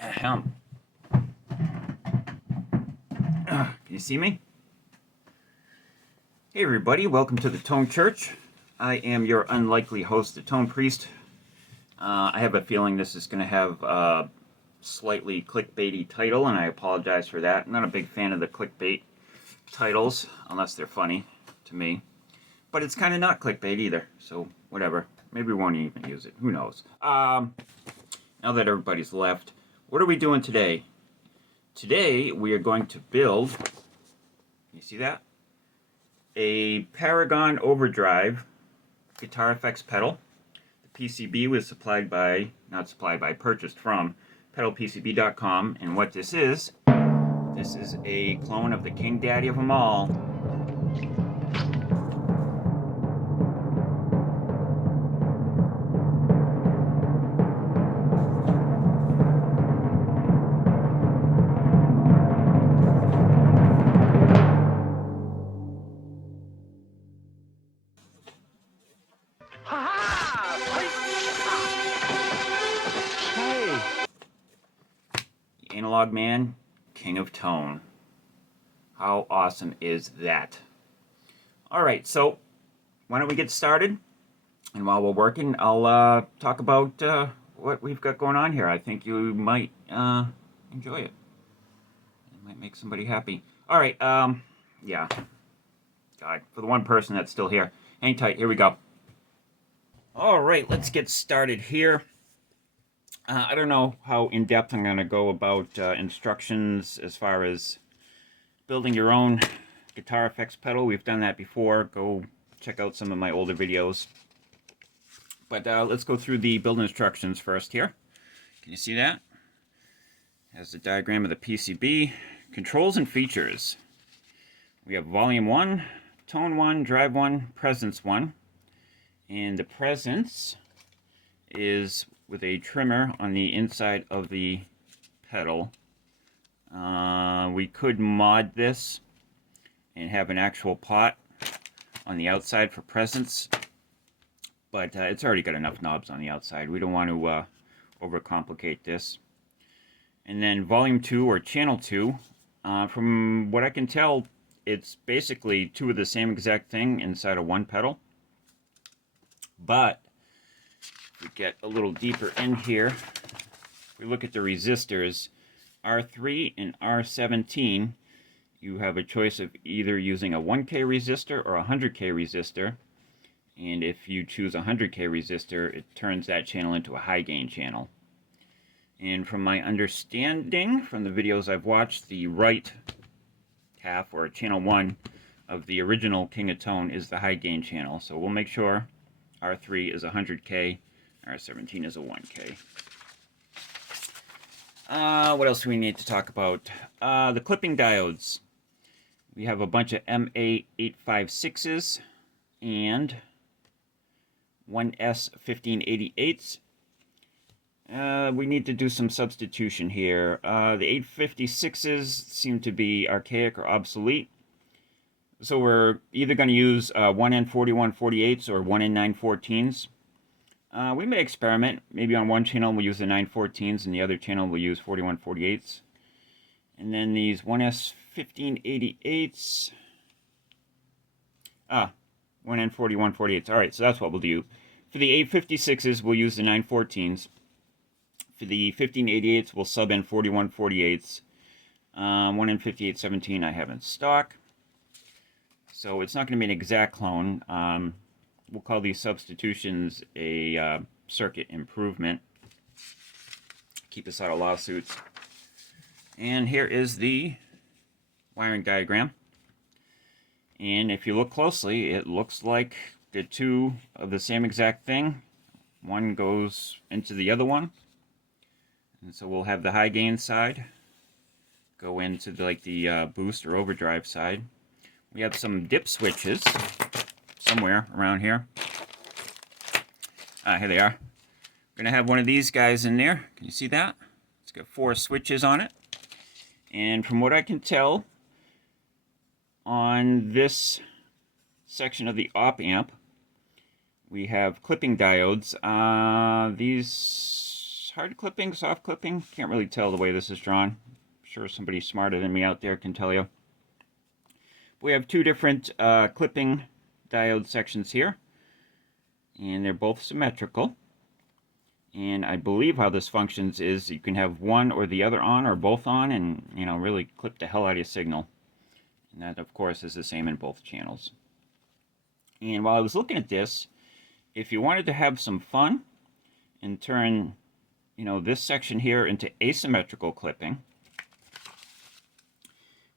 Ahem. Can you see me? Hey everybody, welcome to the Tone Church. I am your unlikely host, the Tonepriest. I have a feeling this is going to have a slightly clickbaity title, and I apologize for that. I'm not a big fan of the clickbait titles, unless they're funny to me. But it's kind of not clickbait either, so whatever. Maybe we won't even use it. Who knows? Now that everybody's left, what are we doing today? Today we are going to build, you see that? A Paragon Overdrive guitar effects pedal. The PCB was purchased from pedalpcb.com, and what this is a clone of the King Daddy of them all. Analog man, king of tone. How awesome is that? Alright, so why don't we get started? And while we're working, I'll talk about what we've got going on here. I think you might enjoy it. It might make somebody happy. Alright, yeah. God, for the one person that's still here, hang tight, here we go. Alright, let's get started here. I don't know how in-depth I'm going to go about instructions as far as building your own guitar effects pedal. We've done that before. Go check out some of my older videos. But let's go through the build instructions first here. Can you see that? Has the diagram of the PCB. Controls and features. We have volume 1, tone 1, drive 1, presence 1. And the presence is with a trimmer on the inside of the pedal. We could mod this and have an actual pot on the outside for presence, but it's already got enough knobs on the outside. We don't want to overcomplicate this. And then volume 2 or channel 2, from what I can tell, it's basically two of the same exact thing inside of one pedal. But we get a little deeper in here. If we look at the resistors, R3 and R17, you have a choice of either using a 1K resistor or a 100K resistor. And if you choose a 100K resistor, it turns that channel into a high gain channel. And from my understanding, from the videos I've watched, the right half, or channel 1, of the original King of Tone is the high gain channel. So we'll make sure R3 is 100K, R17 is a 1K. What else do we need to talk about? The clipping diodes. We have a bunch of MA856s and 1S1588s. We need to do some substitution here. The 856s seem to be archaic or obsolete. So we're either going to use 1N4148s or 1N914s. We may experiment. Maybe on one channel we'll use the 914s and the other channel we'll use 4148s. And then these 1S1588s. 1N4148s. Alright, so that's what we'll do. For the 856s, we'll use the 914s. For the 1588s, we'll sub in 4148s. 1N5817 I have in stock. So it's not going to be an exact clone. We'll call these substitutions a circuit improvement. Keep us out of lawsuits. And here is the wiring diagram. And if you look closely, it looks like the two of the same exact thing. One goes into the other one. And so we'll have the high gain side go into the boost or overdrive side. We have some dip switches somewhere around here. Here they are. We're going to have one of these guys in there. Can you see that? It's got 4 switches on it. And from what I can tell, on this section of the op amp, we have clipping diodes. These hard clipping, soft clipping. Can't really tell the way this is drawn. I'm sure somebody smarter than me out there can tell you. We have two different clipping diode sections here, and they're both symmetrical. And I believe how this functions is you can have one or the other on or both on, and really clip the hell out of your signal. And that, of course, is the same in both channels. And while I was looking at this, if you wanted to have some fun and turn, this section here into asymmetrical clipping,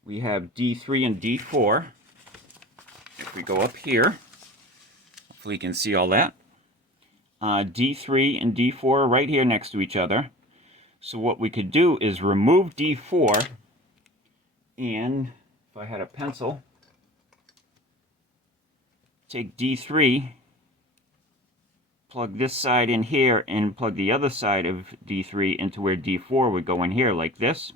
we have D3 and D4. If we go up here, hopefully you can see all that. D3 and D4 are right here next to each other. So what we could do is remove D4, and if I had a pencil, take D3, plug this side in here, and plug the other side of D3 into where D4 would go in here, like this.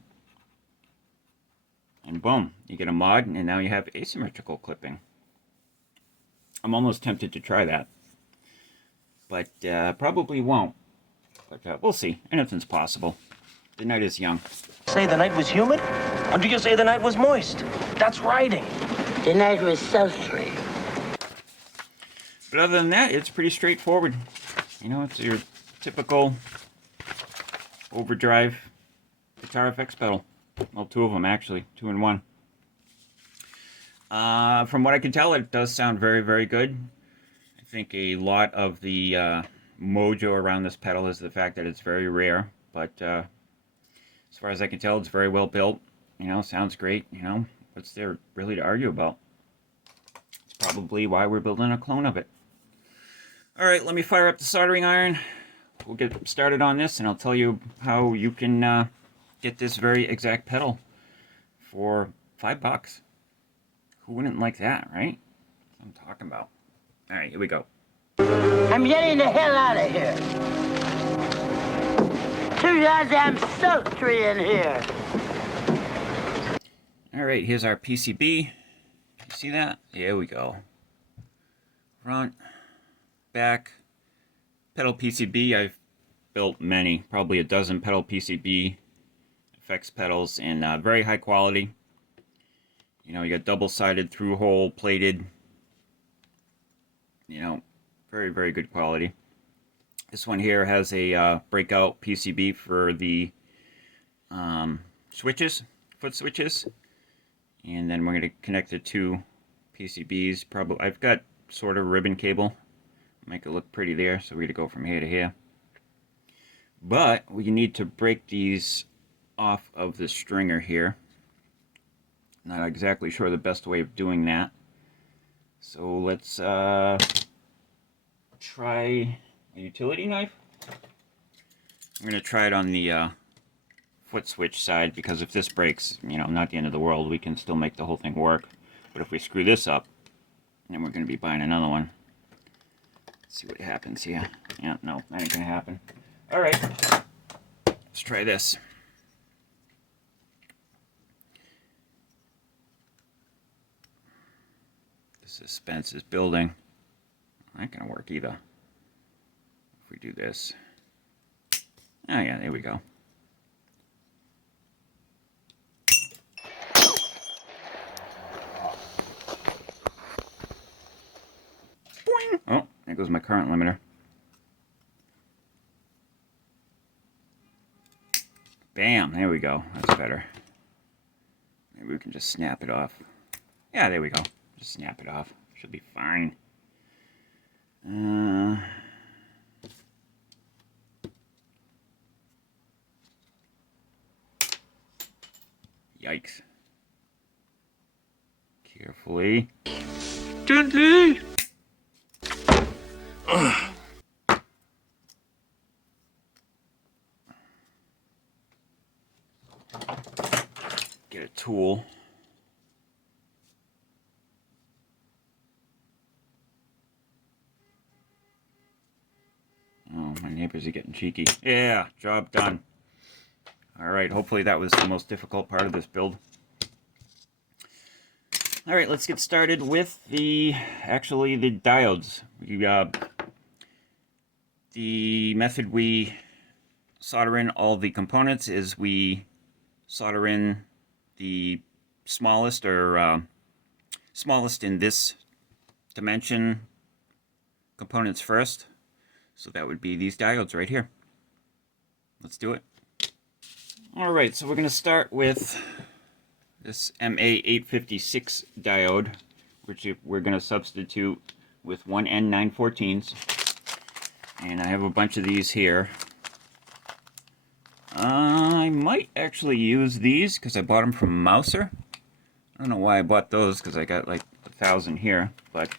And boom, you get a mod, and now you have asymmetrical clipping. I'm almost tempted to try that, but probably won't. But we'll see. Anything's possible. The night is young. Say the night was humid? Or do you say the night was moist? That's writing. The night was sultry. But other than that, it's pretty straightforward. It's your typical overdrive guitar effects pedal. Well, two of them actually, 2 in 1. From what I can tell, it does sound very, very good. I think a lot of the mojo around this pedal is the fact that it's very rare, but as far as I can tell, it's very well built. Sounds great. What's there really to argue about? It's probably why we're building a clone of it. All right, let me fire up the soldering iron. We'll get started on this, and I'll tell you how you can get this very exact pedal for $5. Who wouldn't like that, right? That's what I'm talking about. All right, here we go. I'm getting the hell out of here. Too goddamn sultry in here. All right, here's our PCB. You see that? There we go. Front, back, pedal PCB. I've built many, probably a dozen pedal PCB effects pedals, and very high quality. You got double-sided, through-hole, plated. Very, very good quality. This one here has a breakout PCB for the switches, foot switches. And then we're going to connect the two PCBs. Probably, I've got sort of ribbon cable. Make it look pretty there, so we're going to go from here to here. But we need to break these off of the stringer here. Not exactly sure the best way of doing that. So let's try a utility knife. I'm going to try it on the foot switch side, because if this breaks, not the end of the world. We can still make the whole thing work. But if we screw this up, then we're going to be buying another one. Let's see what happens here. Yeah, no, that ain't going to happen. All right, let's try this. The suspense is building. That ain't going to work either. If we do this. Oh yeah, there we go. Boing. Oh, there goes my current limiter. Bam, there we go. That's better. Maybe we can just snap it off. Yeah, there we go. Just snap it off. Should be fine. Yikes. Carefully. Gently! Get a tool. Oh, my neighbors are getting cheeky. Yeah, job done. Alright, hopefully that was the most difficult part of this build. Alright, let's get started with the diodes. The method we solder in all the components is we solder in the smallest or smallest in this dimension components first. So that would be these diodes right here. Let's do it. Alright, so we're going to start with this MA856 diode, which we're going to substitute with one N914s. And I have a bunch of these here. I might actually use these because I bought them from Mouser. I don't know why I bought those because I got like 1,000 here, but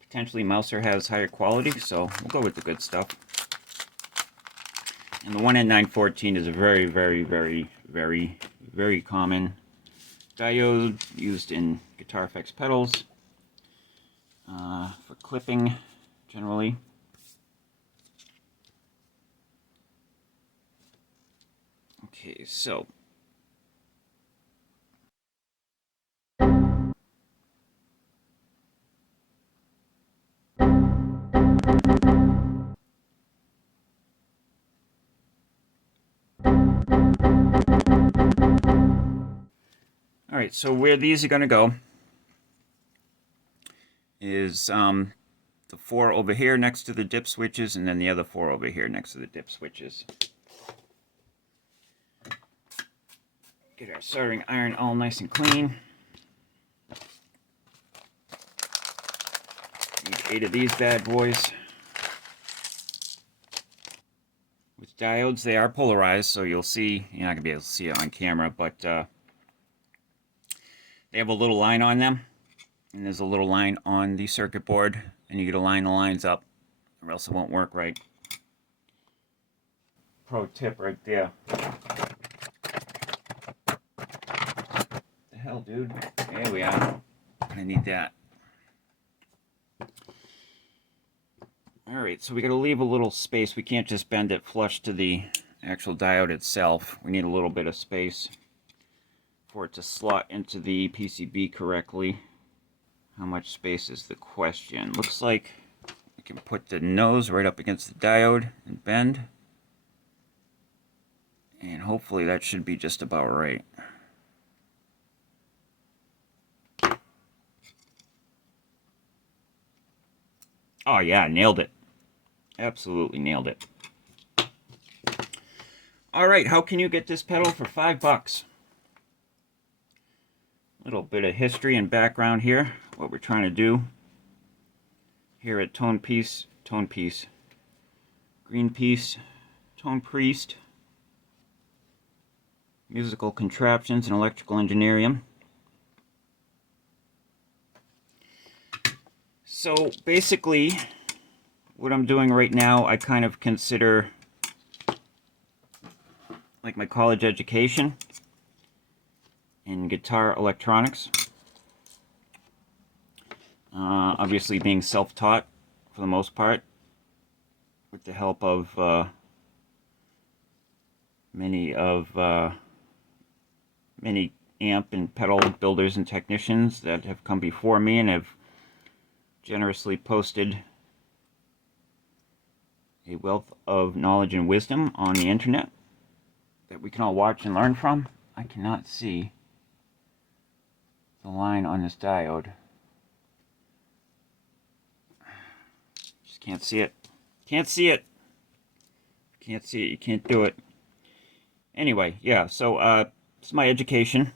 potentially Mouser has higher quality, so we'll go with the good stuff. And the 1N914 is a very, very, very, very, very common diode used in guitar effects pedals for clipping generally. Okay, so alright, so where these are going to go is the 4 over here next to the dip switches, and then the other 4 over here next to the dip switches. Get our soldering iron all nice and clean. Need 8 of these bad boys. With diodes, they are polarized, so you'll see, you're not going to be able to see it on camera, but they have a little line on them, and there's a little line on the circuit board, and you got to line the lines up, or else it won't work right. Pro tip right there. The hell, dude? There we are. I need that. Alright, so we got to leave a little space. We can't just bend it flush to the actual diode itself. We need a little bit of space for it to slot into the PCB correctly. How much space is the question? Looks like we can put the nose right up against the diode and bend. And hopefully that should be just about right. Oh yeah, nailed it. Absolutely nailed it. Alright, how can you get this pedal for $5? Little bit of history and background here. What we're trying to do here at Tonepriest, Greenpeace, Tonepriest, Musical Contraptions and Electrical Engineering. So basically, what I'm doing right now, I kind of consider like my college education in guitar electronics. Obviously being self-taught for the most part, with the help of many amp and pedal builders and technicians that have come before me and have generously posted a wealth of knowledge and wisdom on the internet that we can all watch and learn from. I cannot see the line on this diode. Just can't see it. Can't see it. Can't see it. You can't do it. Anyway, yeah, so it's my education.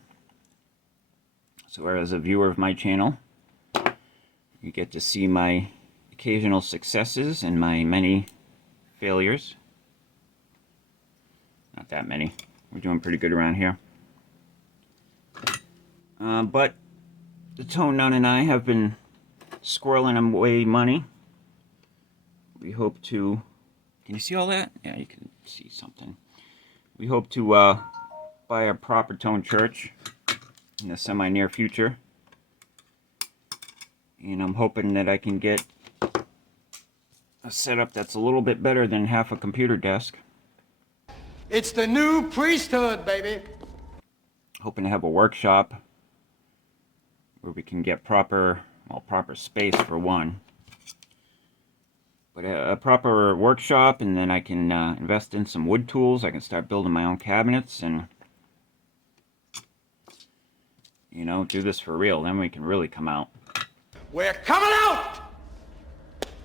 So as a viewer of my channel, you get to see my occasional successes and my many failures. Not that many. We're doing pretty good around here. But the Tone Nun and I have been squirreling away money. We hope to... Can you see all that? Yeah, you can see something. We hope to buy a proper tone church in the semi-near future. And I'm hoping that I can get a setup that's a little bit better than half a computer desk. It's the new priesthood, baby. Hoping to have a workshop where we can get proper space for one. But a proper workshop, and then I can invest in some wood tools. I can start building my own cabinets and, you know, do this for real. Then we can really come out. We're coming out!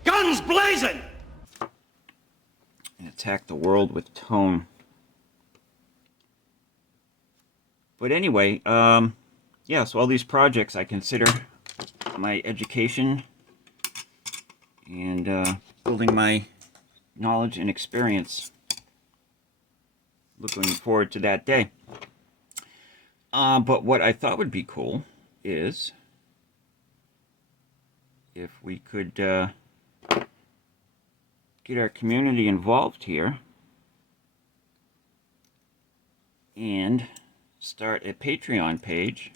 Guns blazing! And attack the world with tone. But anyway, yeah, so all these projects I consider my education and building my knowledge and experience. Looking forward to that day. But what I thought would be cool is if we could get our community involved here and start a Patreon page,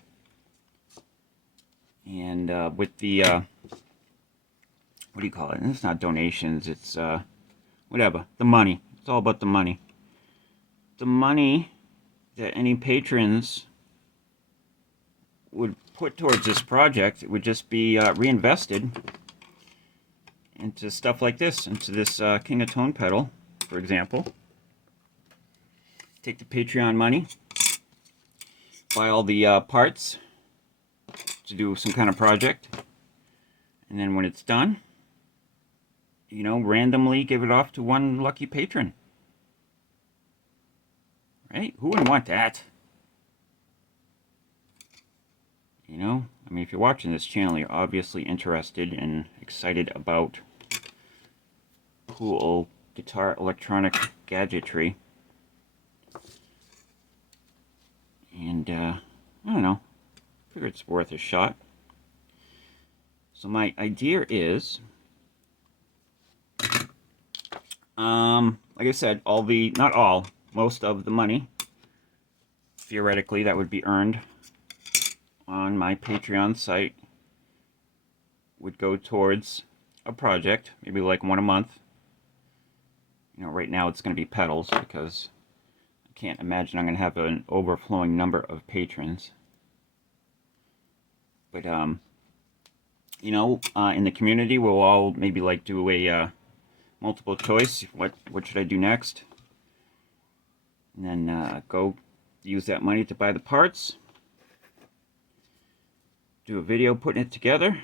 and with the what do you call it? It's not donations, it's whatever, the money. It's all about the money. The money that any patrons would put towards this project, it would just be reinvested into stuff like this, into this King of Tone pedal, for example. Take the Patreon money, buy all the parts to do some kind of project, and then when it's done, you know, randomly give it off to one lucky patron. Right? Who wouldn't want that? You know, I mean, if you're watching this channel, you're obviously interested and excited about cool guitar electronic gadgetry. And, I don't know, I figure it's worth a shot. So my idea is, like I said, not all, most of the money, theoretically, that would be earned on my Patreon site would go towards a project, maybe like one a month. You know, right now it's going to be pedals because I can't imagine I'm going to have an overflowing number of patrons. But, you know, in the community, we'll all maybe like do a multiple choice. What should I do next? And then go use that money to buy the parts. Do a video putting it together.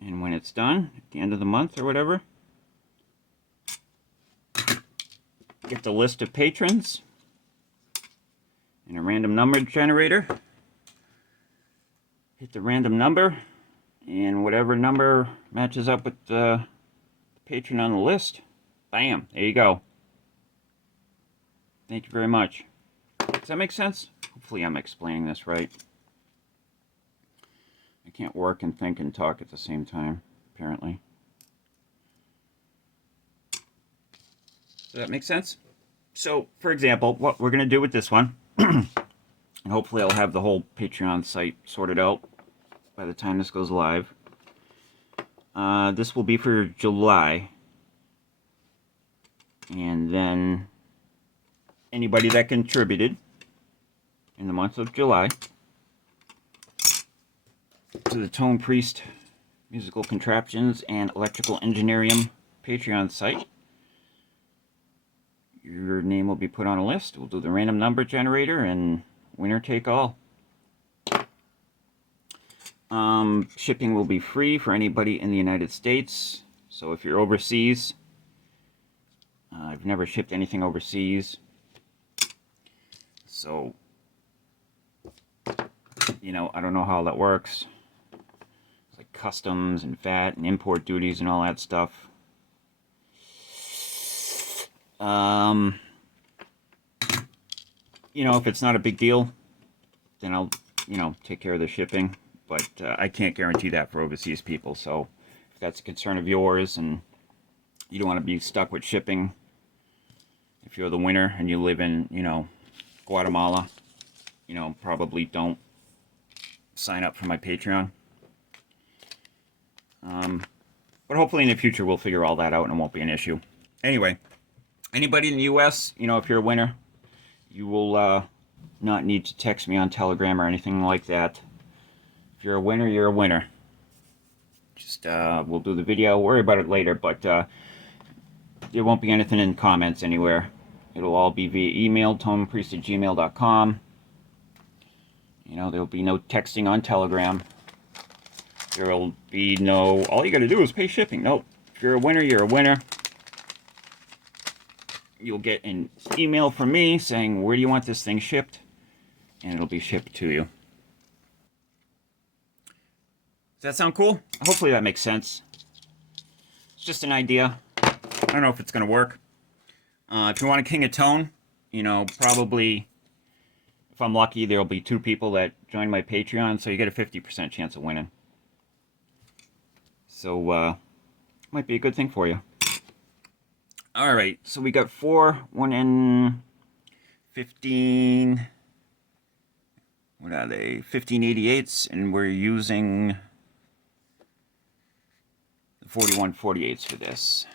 And when it's done, at the end of the month or whatever, get the list of patrons and a random number generator. Hit the random number, and whatever number matches up with the patron on the list, bam, there you go. Thank you very much. Does that make sense? Hopefully I'm explaining this right. I can't work and think and talk at the same time, apparently. Does that make sense? So, for example, what we're going to do with this one, and hopefully I'll have the whole Patreon site sorted out by the time this goes live. This will be for July. And then anybody that contributed in the month of July to the Tonepriest Musical Contraptions and Electrical Engineering Patreon site, your name will be put on a list. We'll do the random number generator and winner take all. Shipping will be free for anybody in the United States. So if you're overseas, I've never shipped anything overseas. So, you know, I don't know how that works. It's like customs and VAT and import duties and all that stuff. You know, if it's not a big deal, then I'll, you know, take care of the shipping. But I can't guarantee that for overseas people. So if that's a concern of yours and you don't want to be stuck with shipping, if you're the winner and you live in, you know, Guatemala, you know, probably don't sign up for my Patreon. But hopefully in the future we'll figure all that out and it won't be an issue. Anyway, anybody in the U.S., you know, if you're a winner, you will not need to text me on Telegram or anything like that. If you're a winner, you're a winner. Just we'll do the video. Worry about it later, but there won't be anything in comments anywhere. It'll all be via email, tonepriest@gmail.com. You know, there'll be no texting on Telegram. There'll be no, all you gotta do is pay shipping. Nope. If you're a winner, you're a winner. You'll get an email from me saying, where do you want this thing shipped? And it'll be shipped to you. Does that sound cool? Hopefully that makes sense. It's just an idea. I don't know if it's gonna work. If you want a king of tone, you know, probably, if I'm lucky, there'll be 2 people that join my Patreon, so you get a 50% chance of winning. So, might be a good thing for you. Alright, so we got 4, 1 and 15, what are they, 1588s, and we're using the 4148s for this.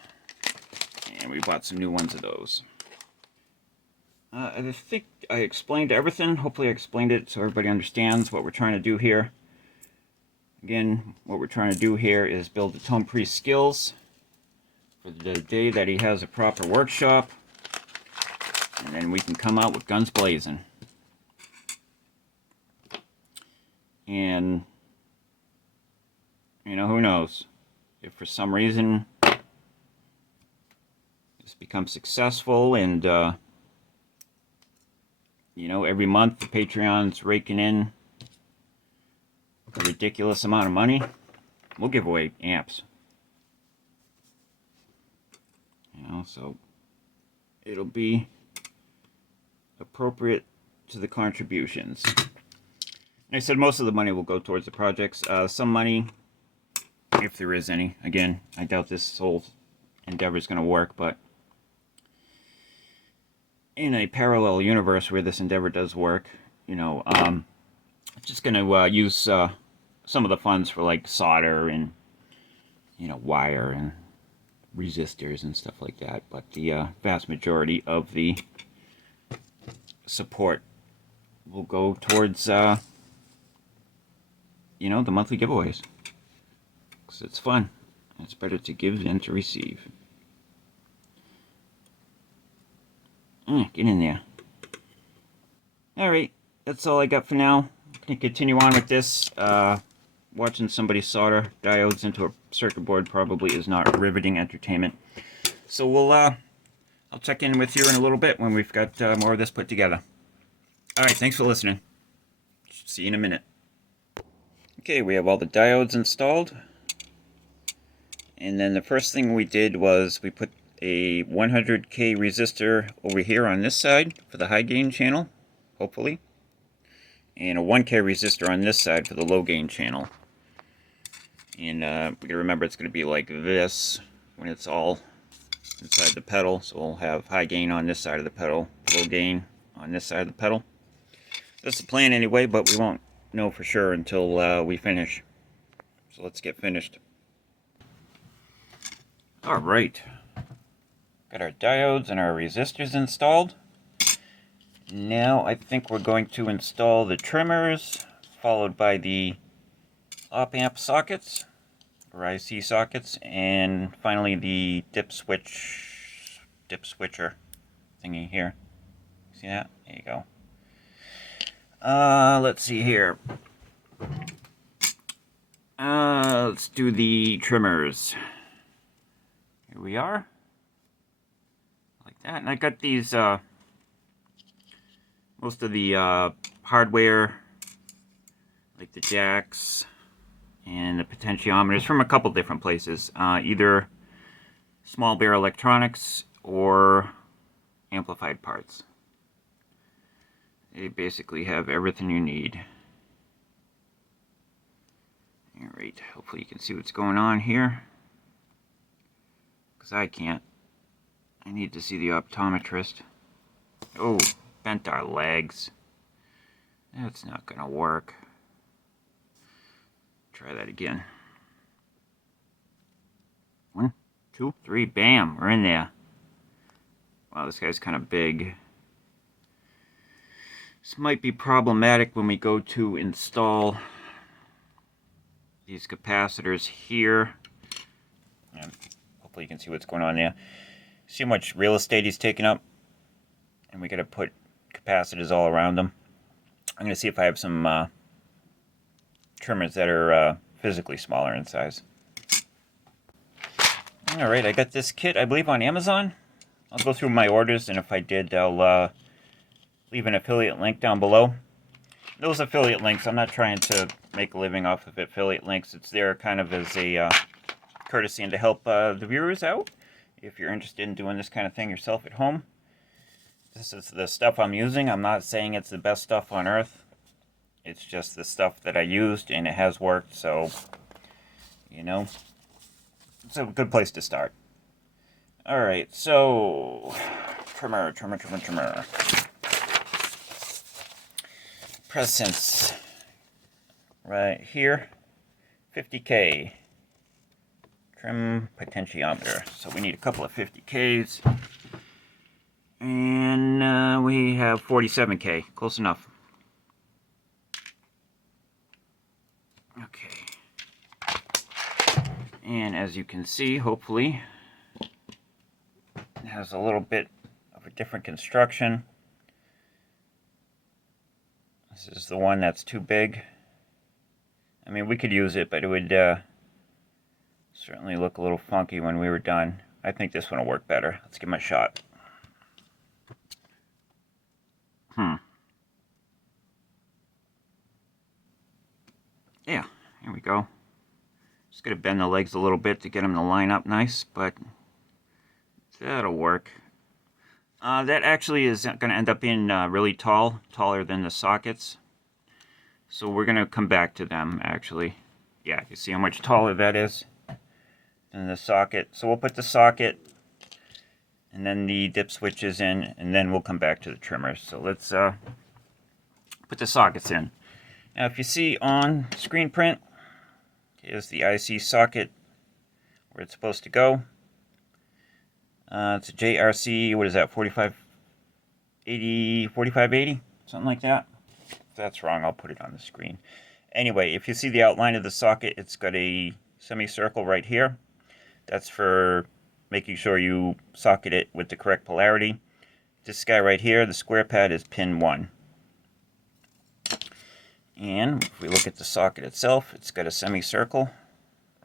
And we bought some new ones of those. I think I explained everything. Hopefully I explained it so everybody understands what we're trying to do here. Again, what we're trying to do here is build the tonepriest skills for the day that he has a proper workshop. And then we can come out with guns blazing. And, you know, who knows? If for some reason this becomes successful and, you know, every month the Patreon's raking in a ridiculous amount of money, we'll give away amps. You know, so it'll be appropriate to the contributions. I said most of the money will go towards the projects. Some money, if there is any. Again, I doubt this whole endeavor is going to work, but in a parallel universe where this endeavor does work, you know, I'm just going to use some of the funds for like solder and, you know, wire and resistors and stuff like that. But the vast majority of the support will go towards, you know, the monthly giveaways. Because it's fun. It's better to give than to receive. Get in there. Alright, that's all I got for now. I'm going to continue on with this. Watching somebody solder diodes into a circuit board probably is not riveting entertainment. So we'll, I'll check in with you in a little bit when we've got more of this put together. Alright, thanks for listening. See you in a minute. Okay, we have all the diodes installed. And then the first thing we did was we put a 100K resistor over here on this side for the high gain channel, hopefully. And a 1K resistor on this side for the low gain channel. And we gotta remember it's gonna be like this when it's all inside the pedal. So we'll have high gain on this side of the pedal, low gain on this side of the pedal. That's the plan anyway, but we won't know for sure until we finish. So let's get finished. Alright. Got our diodes and our resistors installed. Now I think we're going to install the trimmers, followed by the op-amp sockets, or IC sockets, and finally the dip switcher thingy here. See that? There you go. Let's see here. Let's do the trimmers. Here we are. Like that. And I got these, most of the hardware, like the jacks and the potentiometers from a couple different places. Either Small Bear Electronics or Amplified Parts. They basically have everything you need. Alright, hopefully you can see what's going on here. Because I can't. I need to see the optometrist. Oh, bent our legs. That's not gonna work. Try that again. 1, 2, 3, bam, we're in there. Wow, this guy's kind of big. This might be problematic when we go to install these capacitors here. And hopefully you can see what's going on there. See how much real estate he's taking up? And we got to put capacitors all around them. I'm going to see if I have some trimmers that are physically smaller in size. Alright, I got this kit, I believe, on Amazon. I'll go through my orders, and if I did, I'll leave an affiliate link down below. Those affiliate links, I'm not trying to make a living off of affiliate links. It's there kind of as a courtesy and to help the viewers out. If you're interested in doing this kind of thing yourself at home. This is the stuff I'm using. I'm not saying it's the best stuff on earth. It's just the stuff that I used, and it has worked, so, you know, it's a good place to start. Alright, so, trimmer. Presence. Right here, 50K. Trim potentiometer. So we need a couple of 50Ks. And we have 47K. Close enough. Okay. And as you can see, hopefully, it has a little bit of a different construction. This is the one that's too big. I mean, we could use it, but it would certainly look a little funky when we were done. I think this one will work better. Let's give him a shot. Yeah, here we go. Just going to bend the legs a little bit to get them to line up nice, but that'll work. That actually is going to end up being really tall, taller than the sockets. So we're going to come back to them, actually. Yeah, you see how much taller that is than the socket. So we'll put the socket and then the dip switches in, and then we'll come back to the trimmers. So let's put the sockets in. Now, if you see on screen print, here's the IC socket where it's supposed to go. It's a JRC, what is that, 4580, something like that. If that's wrong, I'll put it on the screen. Anyway, if you see the outline of the socket, it's got a semicircle right here. That's for making sure you socket it with the correct polarity. This guy right here, the square pad, is pin 1. And if we look at the socket itself, it's got a semicircle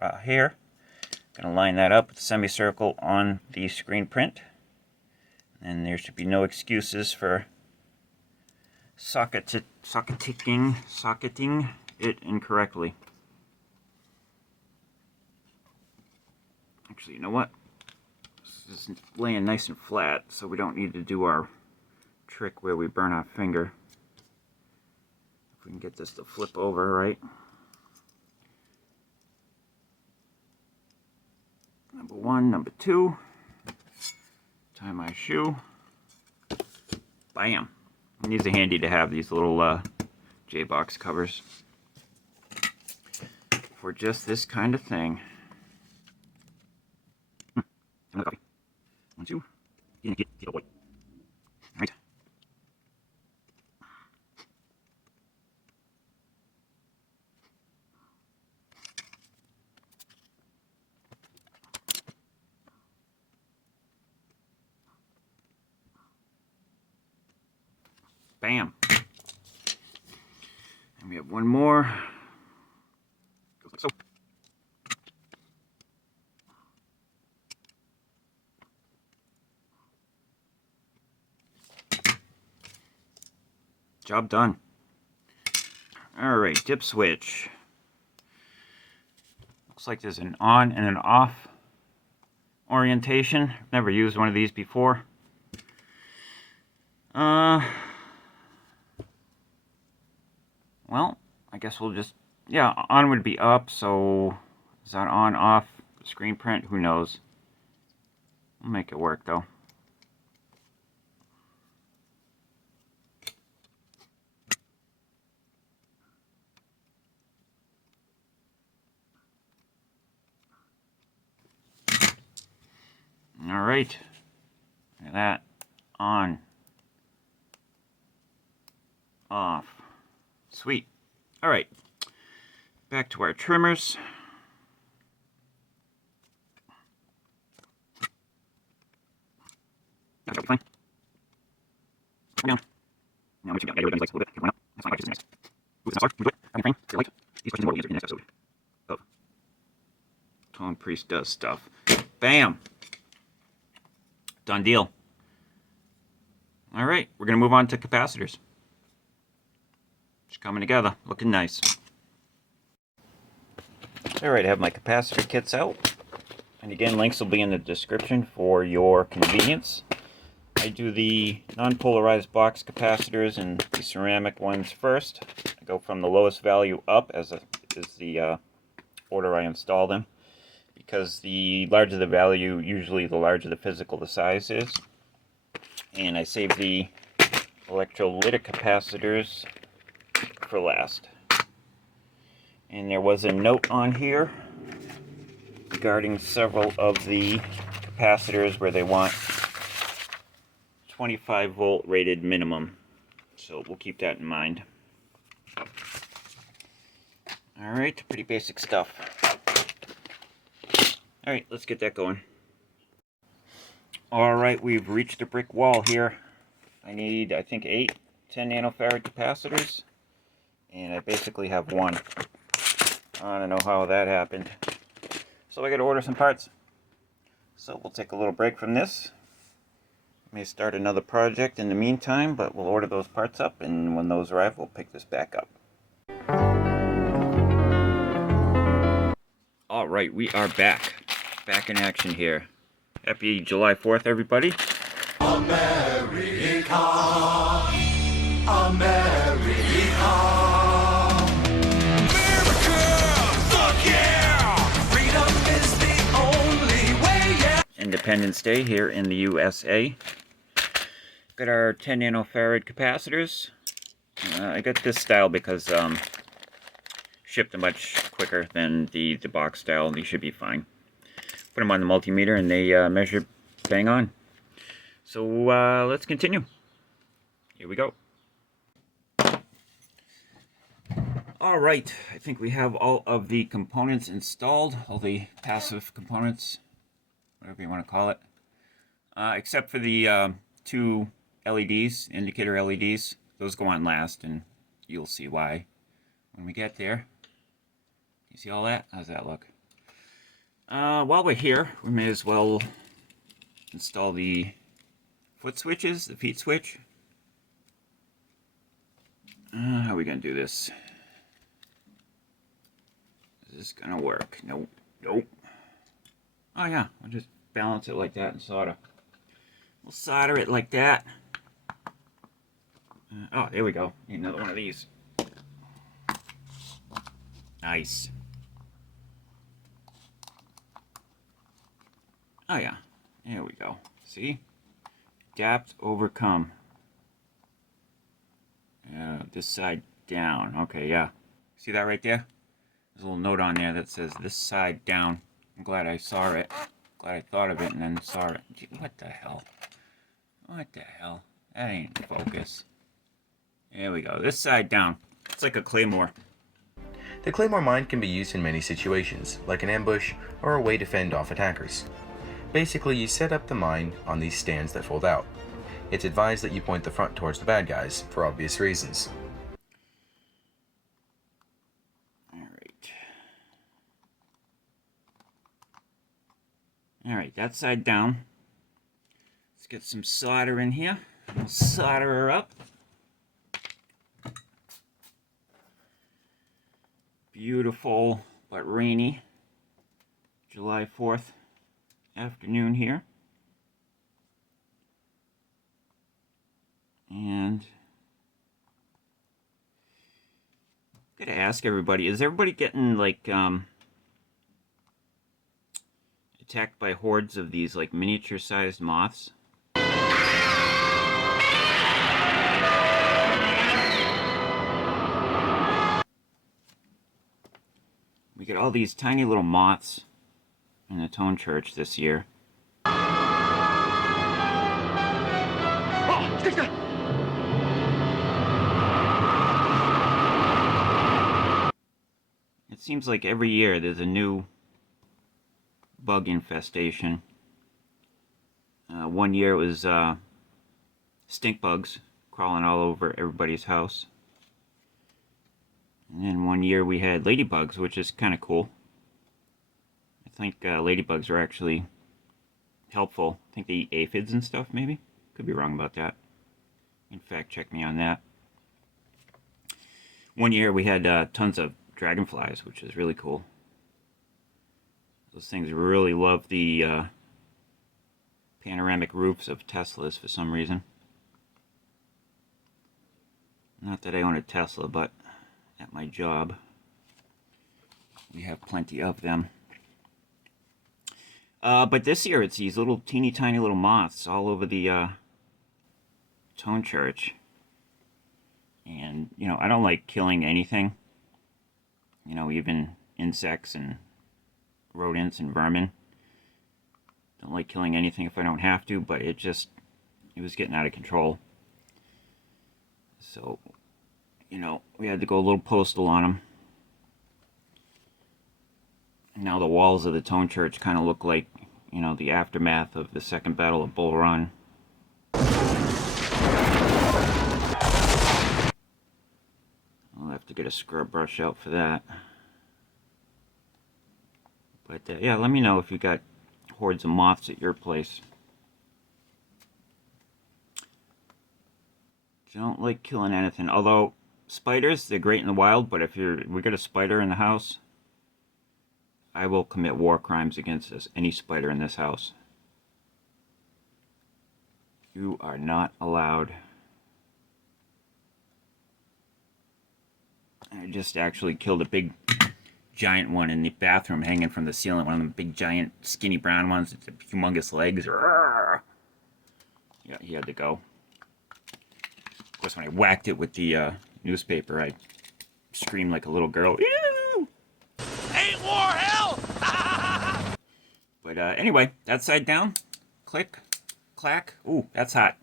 right here. Going to line that up with the semicircle on the screen print. And there should be no excuses for socketing it incorrectly. Actually, you know what? This is laying nice and flat, so we don't need to do our trick where we burn our finger. If we can get this to flip over, right? Number 1, number 2. Tie my shoe. Bam. And these are handy to have, these little J-box covers. For just this kind of thing. Another coffee. 1, 2. Get a boy. Right. Bam. And we have one more. Goes like so. Job done. Alright, dip switch. Looks like there's an on and an off orientation. Never used one of these before. Well, I guess we'll just, yeah, on would be up, so is that on, off, screen print? Who knows? We'll make it work, though. All right, look at that, on, off, sweet. All right, Back to our trimmers. That's fine. Now, what you got? I gotta do like a little bit. Well, that's fine. Just nice. Ooh, that's hard. Enjoy it. Having fun. Feel light. These questions will be answered in the next episode of Tonepriest Does Stuff. Bam! Done deal. All right, we're gonna move on to capacitors. Just coming together, looking nice. All right, I have my capacitor kits out. And again, links will be in the description for your convenience. I do the non-polarized box capacitors and the ceramic ones first. I go from the lowest value up as is the order I install them. Because the larger the value, usually the larger the physical the size is. And I save the electrolytic capacitors for last. And there was a note on here regarding several of the capacitors where they want 25 volt rated minimum. So we'll keep that in mind. Alright, pretty basic stuff. Alright, let's get that going. Alright, we've reached a brick wall here. I need, I think, 8 10 nanofarad capacitors. And I basically have one. I don't know how that happened. So I gotta order some parts. So we'll take a little break from this. May start another project in the meantime, but we'll order those parts up, and when those arrive, we'll pick this back up. Alright, we are back. Back in action here. Happy July 4th, everybody. America, America, fuck yeah! Freedom is the only way, yeah! Independence Day here in the USA. Got our 10 nanofarad capacitors. I got this style because shipped much quicker than the box style, and these should be fine. Put them on the multimeter and they measure bang on. So let's continue. Here we go. Alright, I think we have all of the components installed, all the passive components, whatever you want to call it. Except for the 2 LEDs, indicator LEDs. Those go on last, and you'll see why when we get there. You see all that? How's that look? While we're here, we may as well install the foot switches, the feet switch. How are we going to do this? Is this going to work? Nope. Nope. Oh yeah, we'll just balance it like that and solder. We'll solder it like that. Oh, there we go. Need another one of these. Nice. Oh yeah, there we go. See? Adapt, overcome. This side down. Okay, yeah. See that right there? There's a little note on there that says this side down. I'm glad I saw it. Glad I thought of it and then saw it. Gee, what the hell? What the hell? That ain't in focus. There we go. This side down. It's like a claymore. The claymore mine can be used in many situations, like an ambush or a way to fend off attackers. Basically, you set up the mine on these stands that fold out. It's advised that you point the front towards the bad guys, for obvious reasons. Alright, that side down. Let's get some solder in here. We'll solder her up. Beautiful but rainy July 4th afternoon here. And gotta ask everybody, is everybody getting like attacked by hordes of these like miniature sized moths? We get all these tiny little moths in the Tone Church this year. It seems like every year there's a new bug infestation. One year it was stink bugs crawling all over everybody's house. And then one year we had ladybugs, which is kind of cool. I think ladybugs are actually helpful. I think they eat aphids and stuff, maybe? Could be wrong about that. In fact, check me on that. One year we had tons of dragonflies, which is really cool. Those things really love the panoramic roofs of Teslas for some reason. Not that I own a Tesla, but at my job we have plenty of them. But this year it's these little teeny tiny little moths all over the Tone Church. And, you know, I don't like killing anything. You know, even insects and rodents and vermin. Don't like killing anything if I don't have to, but it was getting out of control. So, you know, we had to go a little postal on them. And now the walls of the Tone Church kind of look like, you know, the aftermath of the Second Battle of Bull Run. I'll have to get a scrub brush out for that. But yeah, let me know if you got hordes of moths at your place. Don't like killing anything. Although spiders, they're great in the wild, but if we got a spider in the house, I will commit war crimes against any spider in this house. You are not allowed. I just actually killed a big giant one in the bathroom hanging from the ceiling. One of them big giant skinny brown ones with the humongous legs. Yeah, he had to go. Of course, when I whacked it with the newspaper, I screamed like a little girl. Ew! Ain't war hell? But anyway, that side down. Click. Clack. Ooh, that's hot.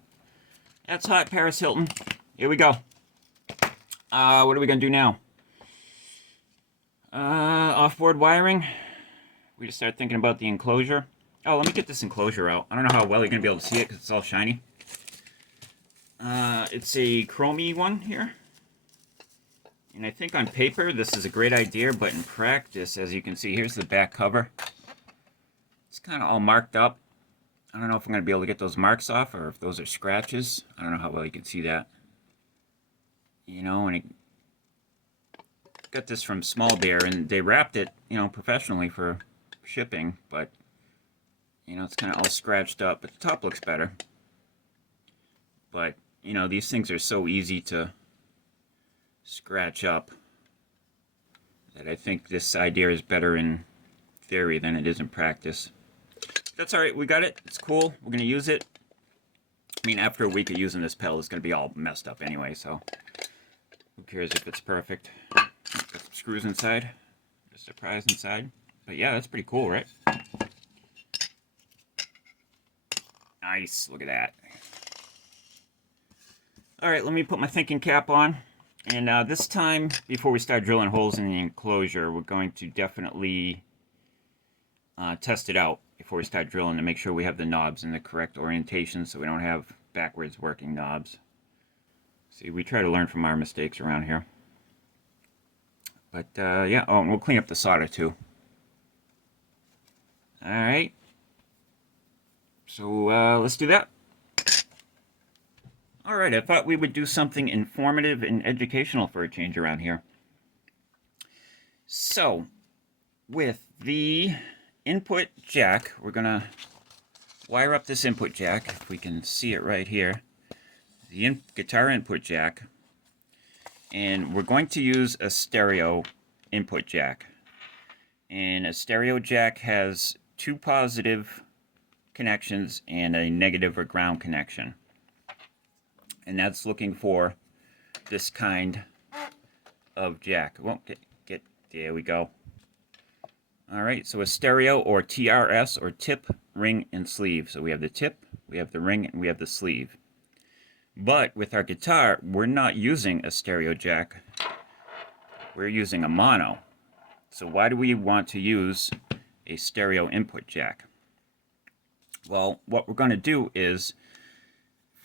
That's hot, Paris Hilton. Here we go. What are we going to do now? Off-board wiring. We just start thinking about the enclosure. Oh, let me get this enclosure out. I don't know how well you're going to be able to see it because it's all shiny. It's a chromey one here. And I think on paper this is a great idea, but in practice, as you can see, here's the back cover. It's kind of all marked up. I don't know if I'm going to be able to get those marks off or if those are scratches. I don't know how well you can see that. You know, and I got this from Small Bear, and they wrapped it, you know, professionally for shipping, but, you know, it's kind of all scratched up, but the top looks better. But, you know, these things are so easy to scratch up that I think this idea is better in theory than it is in practice. That's alright, we got it, it's cool, we're going to use it. I mean, after a week of using this pedal, it's going to be all messed up anyway, so who cares if it's perfect. Got some screws inside, a surprise inside. But yeah, that's pretty cool, right? Nice, look at that. Alright, let me put my thinking cap on. And this time, before we start drilling holes in the enclosure, we're going to definitely test it out before we start drilling to make sure we have the knobs in the correct orientation so we don't have backwards working knobs. See, we try to learn from our mistakes around here. But yeah, oh, and we'll clean up the solder too. Alright. So let's do that. Alright, I thought we would do something informative and educational for a change around here. So, with the input jack, we're going to wire up this input jack, if we can see it right here. The guitar input jack. And we're going to use a stereo input jack. And a stereo jack has two positive connections and a negative or ground connection. And that's looking for this kind of jack. It won't get there we go. Alright, so a stereo or TRS or tip, ring, and sleeve. So we have the tip, we have the ring, and we have the sleeve. But with our guitar, we're not using a stereo jack. We're using a mono. So why do we want to use a stereo input jack? Well, what we're going to do is,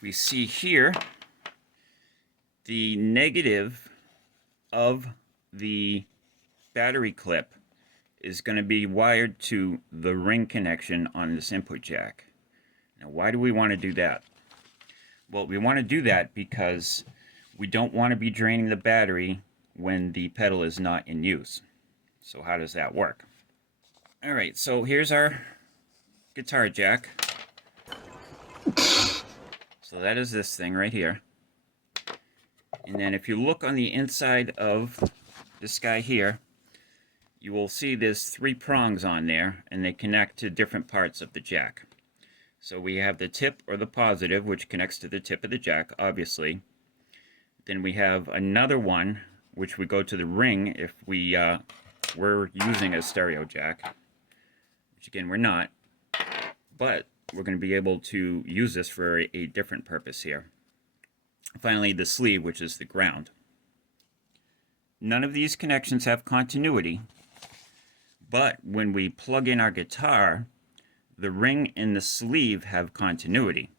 we see here, the negative of the battery clip is going to be wired to the ring connection on this input jack. Now, why do we want to do that? Well, we want to do that because we don't want to be draining the battery when the pedal is not in use. So how does that work? All right, so here's our guitar jack. So that is this thing right here. And then if you look on the inside of this guy here, you will see there's 3 prongs on there, and they connect to different parts of the jack. So we have the tip, or the positive, which connects to the tip of the jack, obviously. Then we have another one, which would go to the ring if we were using a stereo jack, which again we're not, but we're going to be able to use this for a different purpose here. Finally, the sleeve, which is the ground. None of these connections have continuity, but when we plug in our guitar, the ring and the sleeve have continuity.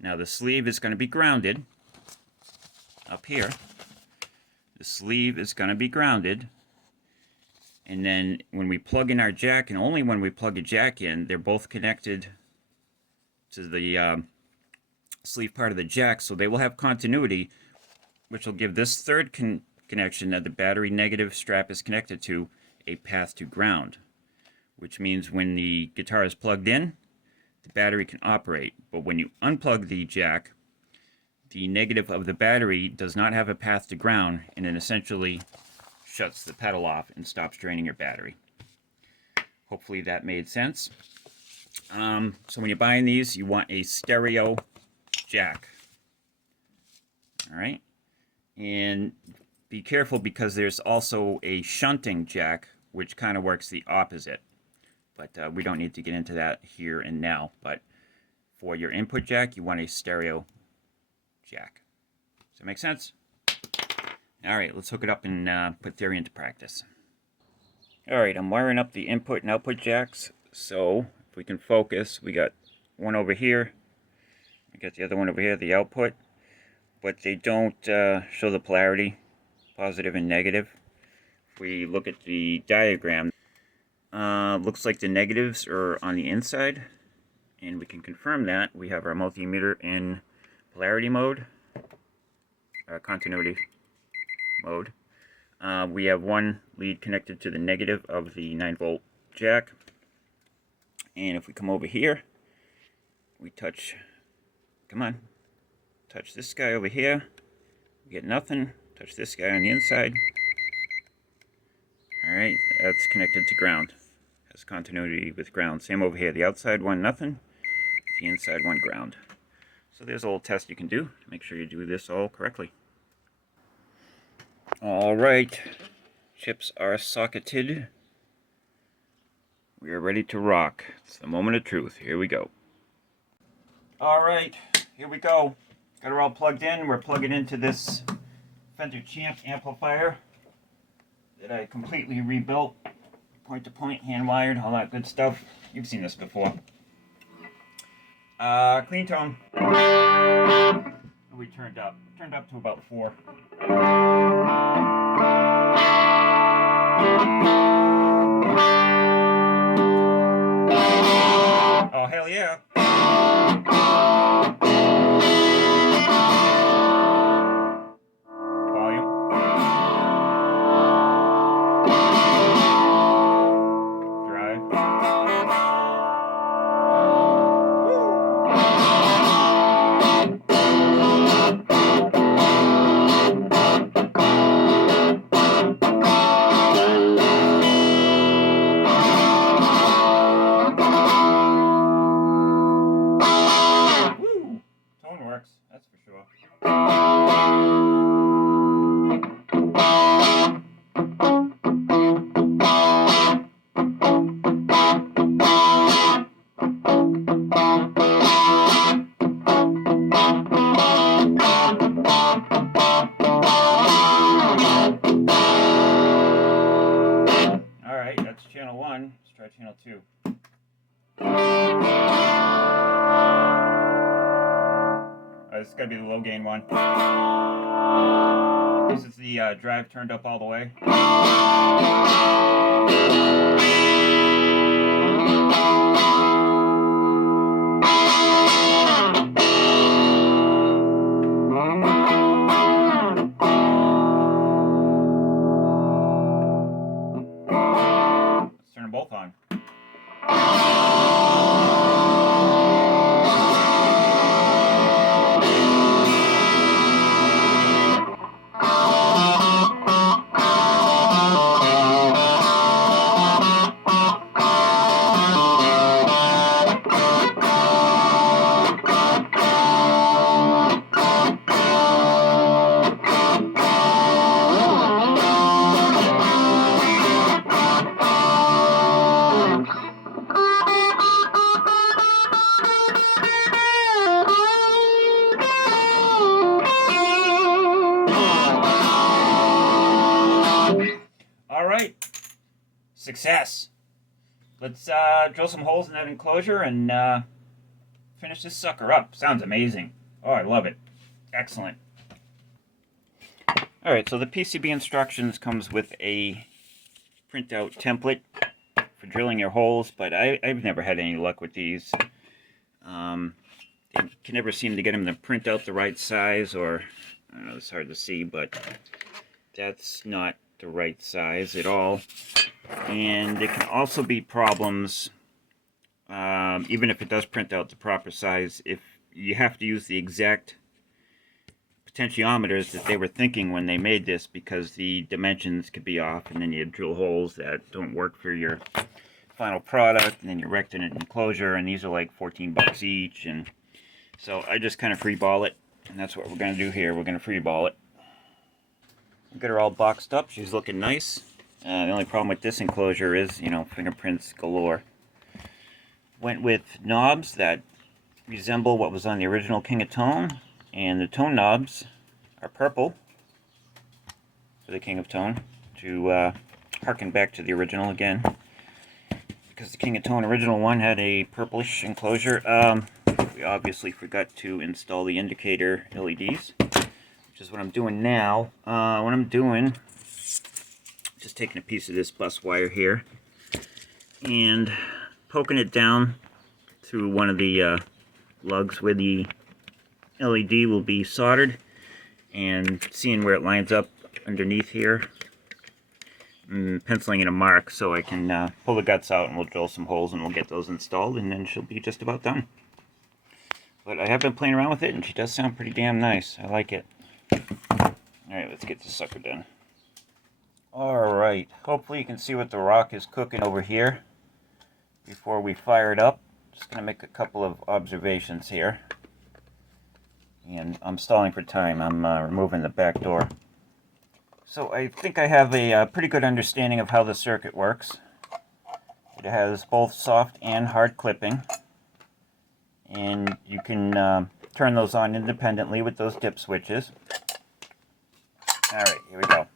Now the sleeve is going to be grounded up here. The sleeve is going to be grounded, and then when we plug in our jack, and only when we plug a jack in, they're both connected to the sleeve part of the jack, so they will have continuity, which will give this third connection that the battery negative strap is connected to a path to ground, which means when the guitar is plugged in, the battery can operate. But when you unplug the jack, the negative of the battery does not have a path to ground, and it essentially shuts the pedal off and stops draining your battery. Hopefully that made sense. So when you're buying these, you want a stereo jack. Alright, and be careful because there's also a shunting jack, which kind of works the opposite. But we don't need to get into that here and now. But for your input jack, you want a stereo jack. Does that make sense? Alright, let's hook it up and put theory into practice. Alright, I'm wiring up the input and output jacks. So, if we can focus, we got one over here. We got the other one over here, the output. But they don't show the polarity, positive and negative. If we look at the diagram, looks like the negatives are on the inside. And we can confirm that. We have our multimeter in polarity mode, continuity mode. We have one lead connected to the negative of the 9-volt jack. And if we come over here, we touch, come on, touch this guy over here, we get nothing. Touch this guy on the inside. Alright, that's connected to ground. Has continuity with ground. Same over here, the outside one nothing, the inside one ground. So there's a little test you can do to make sure you do this all correctly. Alright, chips are socketed. We are ready to rock. It's the moment of truth. Here we go. Alright, here we go. Got her all plugged in. We're plugging into this Fender Champ amplifier that I completely rebuilt. Point to point, hand wired, all that good stuff. You've seen this before. Clean tone. We turned up. Turned up to about 4. Oh, hell yeah. Volume. Drive. gotta be the low gain one. This is the drive turned up all the way. Let's turn them both on. Alright, success. Let's drill some holes in that enclosure and finish this sucker up. Sounds amazing. Oh, I love it. Excellent. Alright, so the PCB instructions comes with a printout template for drilling your holes, but I've never had any luck with these. I can never seem to get them to print out the right size, or, I don't know, it's hard to see, but that's not the right size at all. And there can also be problems, even if it does print out the proper size, if you have to use the exact potentiometers that they were thinking when they made this, because the dimensions could be off, and then you drill holes that don't work for your final product, and then you wrecked an enclosure, and these are like 14 bucks each. And so I just kind of free ball it, and that's what we're going to do here. We're going to free ball it. We'll get her all boxed up. She's looking nice. The only problem with this enclosure is, you know, fingerprints galore. Went with knobs that resemble what was on the original King of Tone, and the tone knobs are purple for the King of Tone, to harken back to the original again, because the King of Tone original one had a purplish enclosure. We obviously forgot to install the indicator LEDs, which is what I'm doing now. What I'm doing, just taking a piece of this bus wire here and poking it down through one of the lugs where the LED will be soldered, and seeing where it lines up underneath here, and penciling in a mark so I can pull the guts out, and we'll drill some holes and we'll get those installed, and then she'll be just about done. But I have been playing around with it, and she does sound pretty damn nice. I like it. Alright, let's get this sucker done. Alright, hopefully you can see what the rock is cooking over here before we fire it up. Just going to make a couple of observations here. And I'm stalling for time. I'm removing the back door. So I think I have a pretty good understanding of how the circuit works. It has both soft and hard clipping. And you can turn those on independently with those dip switches. Alright, here we go.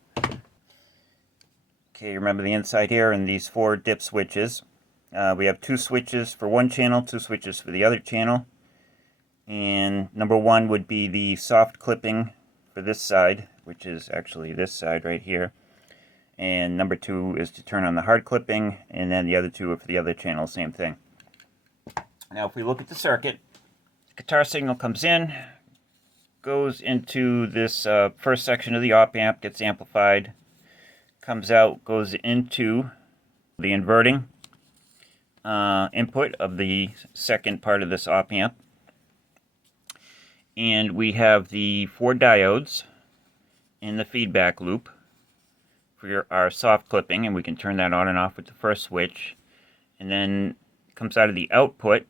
Okay, remember the inside here and these 4 dip switches. We have 2 switches for one channel, 2 switches for the other channel. And number 1 would be the soft clipping for this side, which is actually this side right here. And number 2 is to turn on the hard clipping, and then the other 2 are for the other channel, same thing. Now if we look at the circuit, the guitar signal comes in, goes into this first section of the op amp, gets amplified, comes out, goes into the inverting input of the second part of this op amp. And we have the 4 diodes in the feedback loop for our soft clipping, and we can turn that on and off with the first switch. And then it comes out of the output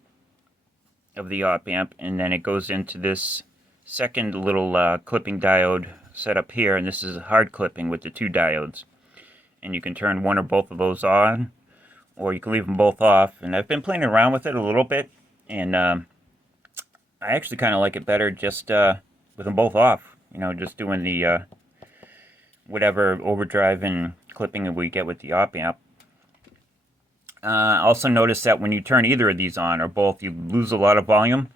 of the op amp, and then it goes into this second little clipping diode set up here, and this is hard clipping with the 2 diodes. And you can turn one or both of those on, or you can leave them both off. And I've been playing around with it a little bit, and I actually kind of like it better just with them both off. You know, just doing the whatever overdrive and clipping we get with the op amp. Also notice that when you turn either of these on or both, you lose a lot of volume,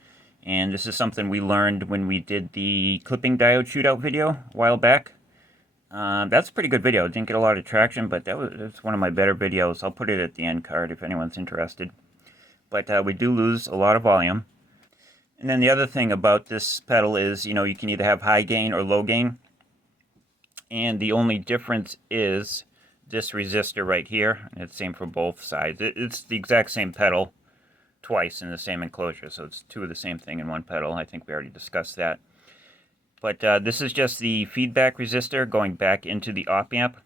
And this is something we learned when we did the clipping diode shootout video a while back. That's a pretty good video. It didn't get a lot of traction, but that's one of my better videos. I'll put it at the end card if anyone's interested. But we do lose a lot of volume. And then the other thing about this pedal is, you can either have high gain or low gain. And the only difference is this resistor right here. And it's the same for both sides. It's the exact same pedal twice in the same enclosure. So it's two of the same thing in one pedal. I think we already discussed that. But this is just the feedback resistor going back into the op-amp.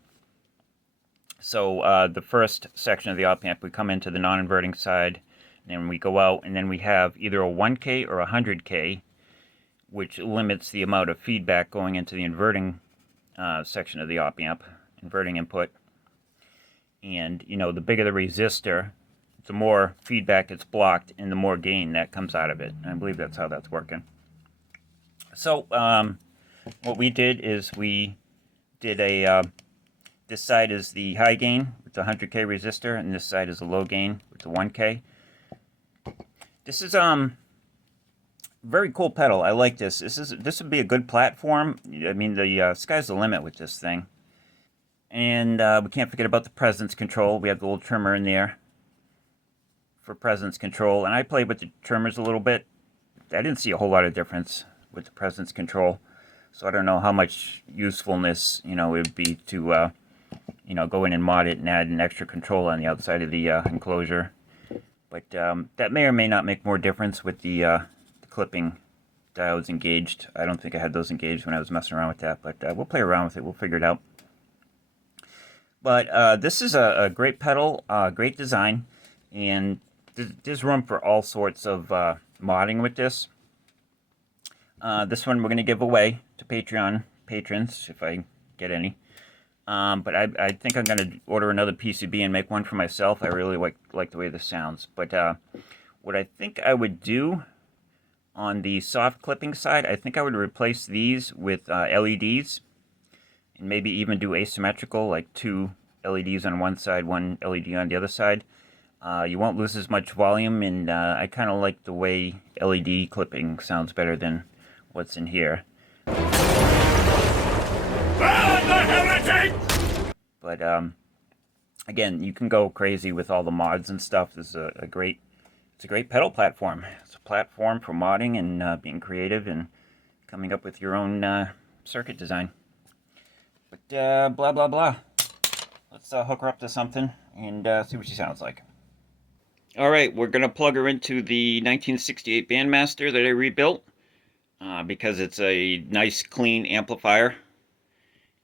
So the first section of the op-amp, we come into the non-inverting side, then we go out, and then we have either a 1K or a 100K, which limits the amount of feedback going into the inverting section of the op-amp, inverting input. And, the bigger the resistor, the more feedback it's blocked, and the more gain that comes out of it. And I believe that's how that's working. So, what we did is we did this side is the high gain with the 100K resistor, and this side is the low gain with the 1K. This is very cool pedal. I like this. This would be a good platform. I mean, the sky's the limit with this thing. And we can't forget about the presence control. We have the little trimmer in there for presence control. And I played with the trimmers a little bit. I didn't see a whole lot of difference with the presence control. So I don't know how much usefulness, it would be to, go in and mod it and add an extra control on the outside of the enclosure. But that may or may not make more difference with the clipping diodes engaged. I don't think I had those engaged when I was messing around with that, but we'll play around with it. We'll figure it out. But this is a great pedal, great design, and there's room for all sorts of modding with this. This one we're going to give away to Patreon patrons, if I get any. But I think I'm going to order another PCB and make one for myself. I really like the way this sounds. But what I think I would do on the soft clipping side, I think I would replace these with LEDs. And maybe even do asymmetrical, like 2 LEDs on one side, 1 LED on the other side. You won't lose as much volume, and I kind of like the way LED clipping sounds better than what's in here. But again, you can go crazy with all the mods and stuff. This is a great pedal platform. It's a platform for modding and being creative and coming up with your own circuit design. But blah blah blah. Let's hook her up to something and see what she sounds like. All right, we're gonna plug her into the 1968 Bandmaster that I rebuilt because it's a nice clean amplifier.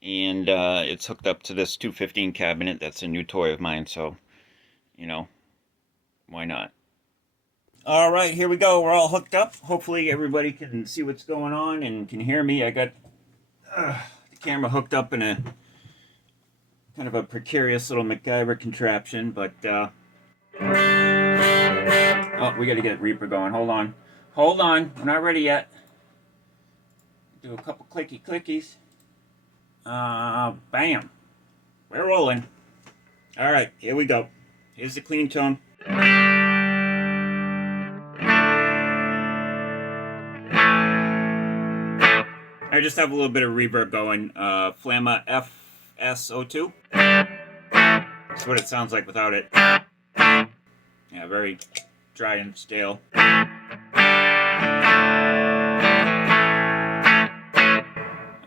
And it's hooked up to this 215 cabinet. That's a new toy of mine, so, why not? All right, here we go. We're all hooked up. Hopefully everybody can see what's going on and can hear me. I got the camera hooked up in a kind of a precarious little MacGyver contraption, but, oh, we got to get Reaper going. Hold on. We're not ready yet. Do a couple clicky clickies. Bam. We're rolling. All right, here we go. Here's the clean tone. I just have a little bit of reverb going. Flamma FS02. That's what it sounds like without it. Yeah, very dry and stale.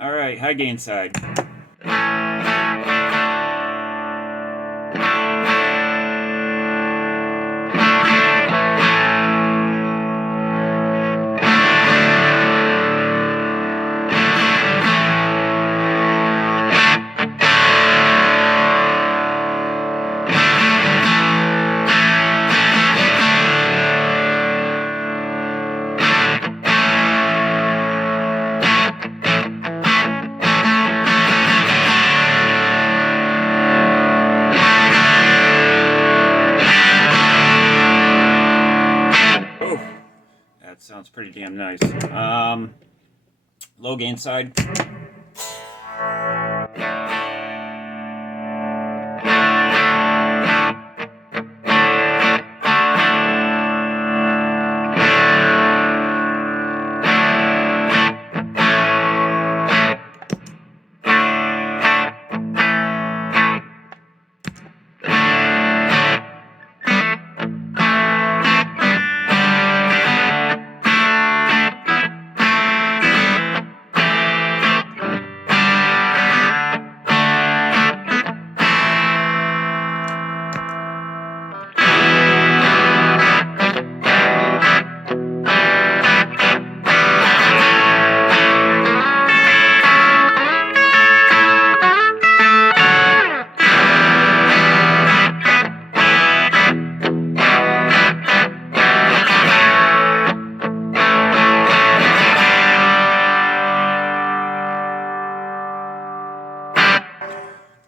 All right, high gain side. Sounds pretty damn nice. Low gain side.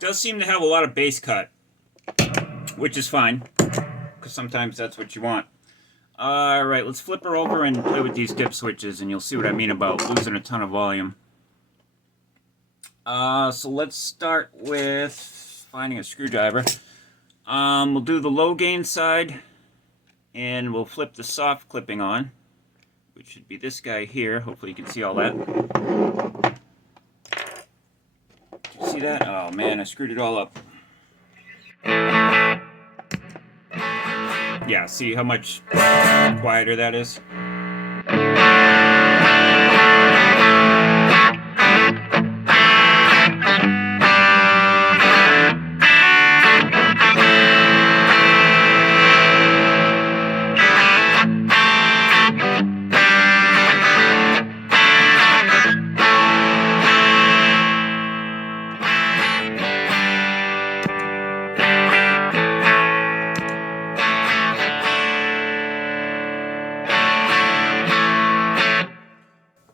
Does seem to have a lot of bass cut, which is fine, because sometimes that's what you want. Alright, let's flip her over and play with these dip switches, and you'll see what I mean about losing a ton of volume. So let's start with finding a screwdriver. We'll do the low gain side, and we'll flip the soft clipping on, which should be this guy here. Hopefully you can see all that. You see that? Oh man, I screwed it all up. Yeah, see how much quieter that is?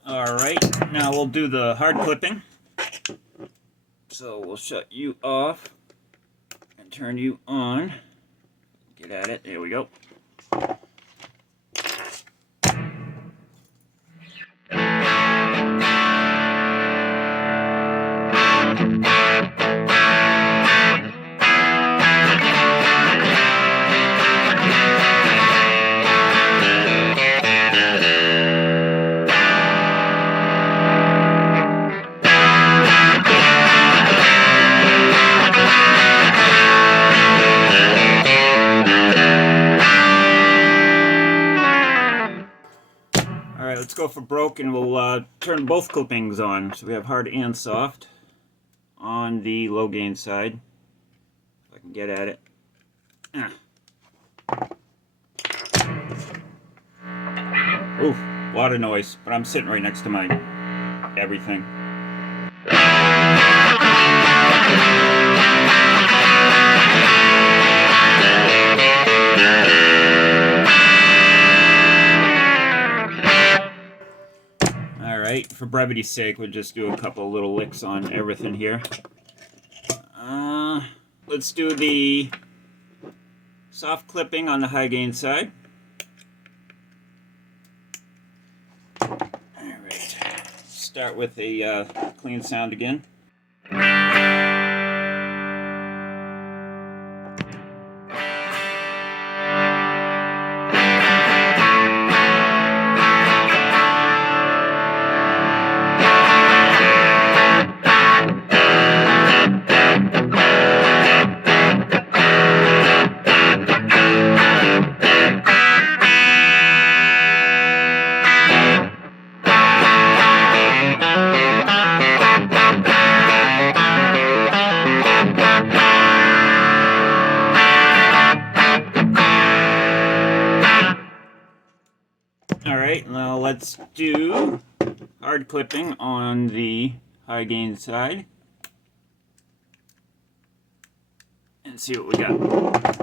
Alright, now we'll do the hard clipping. So we'll shut you off and turn you on. Get at it, there we go. Alright, let's go for broke, and we'll turn both clippings on. So we have hard and soft on the low gain side. If I can get at it. Oof, a lot of noise, but I'm sitting right next to my everything. Alright, for brevity's sake, we'll just do a couple little licks on everything here. Let's do the soft clipping on the high gain side. Alright, start with a clean sound again. Alright, now let's do hard clipping on the high gain side and see what we got.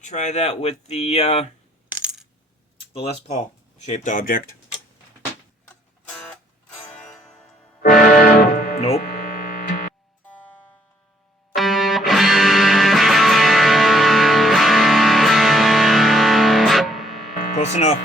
try that with the Les Paul shaped object. Nope. Close enough.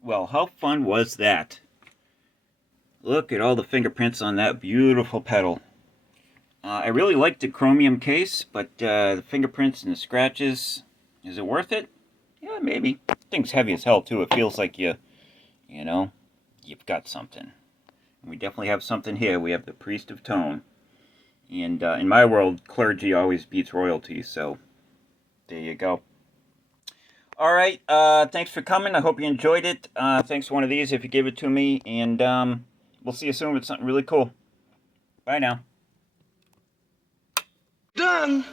Well, how fun was that? Look at all the fingerprints on that beautiful pedal. I really like the chromium case, but the fingerprints and the scratches, is it worth it? Yeah, maybe. Thing's heavy as hell too. It feels like you know, you've got something. And we definitely have something here. We have the priest of tone. And in my world, clergy always beats royalty, so there you go. All right, thanks for coming. I hope you enjoyed it. Thanks for one of these if you give it to me. And we'll see you soon with something really cool. Bye now. Done.